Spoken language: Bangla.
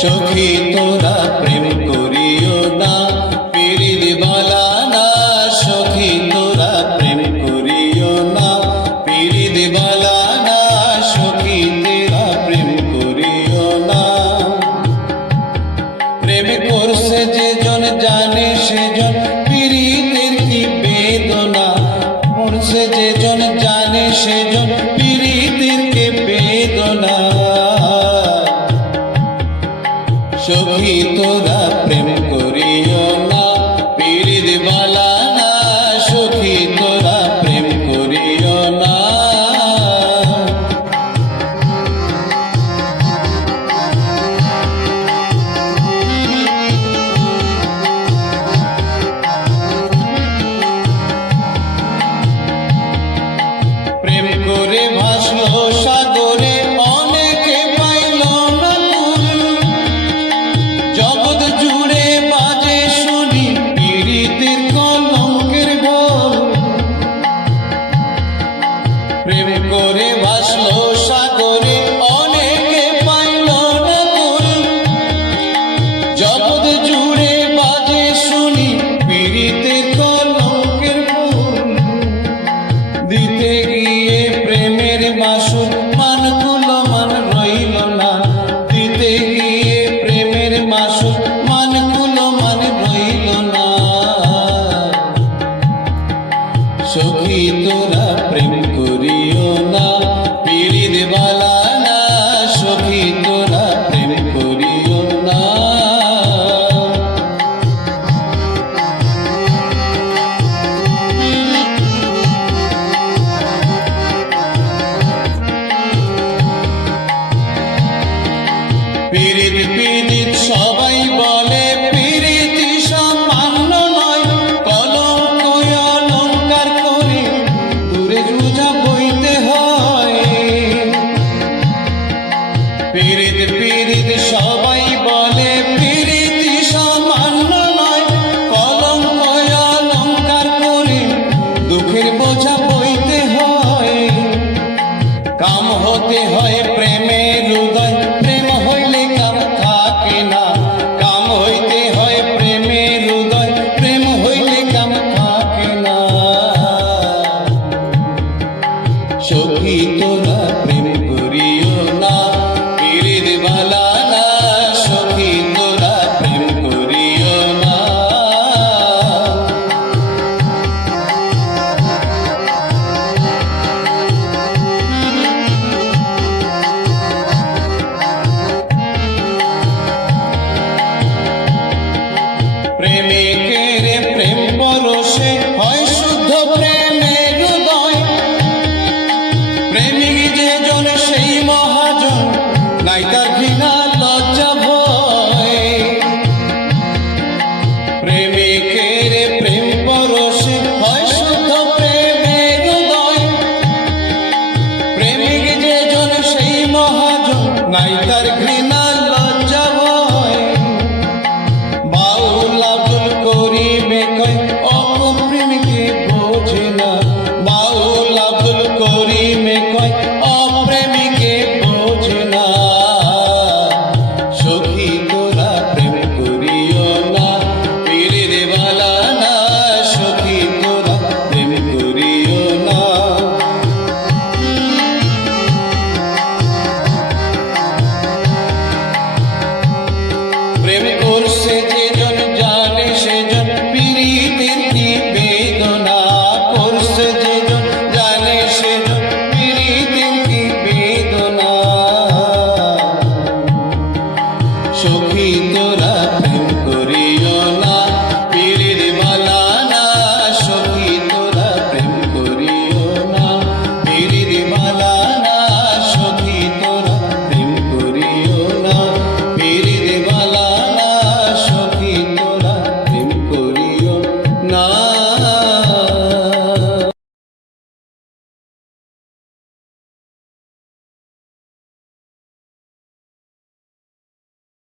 সখী তোরা সখী তোরা প্রেম করিও না পীর দিবা ले ঋণ Let.